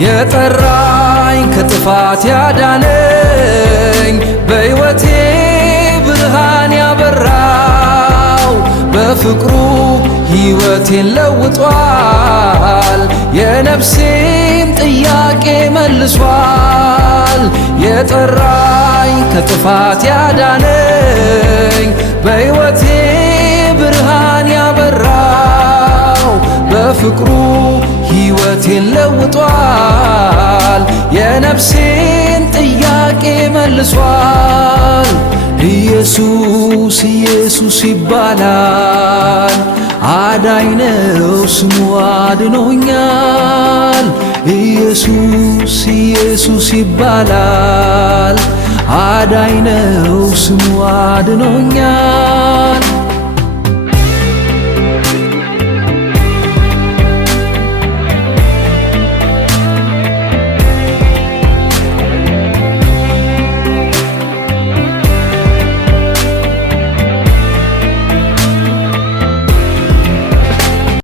የጠራኝ ከጥፋት ያዳነኝ በሕይወቴ ብርሃን ያበራው በፍቅሩ ሕይወቴን ለውጧል የነፍሴን ጥያቄ መልሷል። የጠራኝ ከጥፋት ያዳነኝ በሕይወቴ ብርሃን ያበራው በፍቅሩ ሕይወቴን ለውጧል የነፍሴን ጥያቄ መልሷል። ኢየሱስ ኢየሱስ ይባላል አዳኝ ነው ስሙ አድኖኛል። ኢየሱስ ኢየሱስ ይባላል አዳኝ ነው ስሙ አድኖኛል።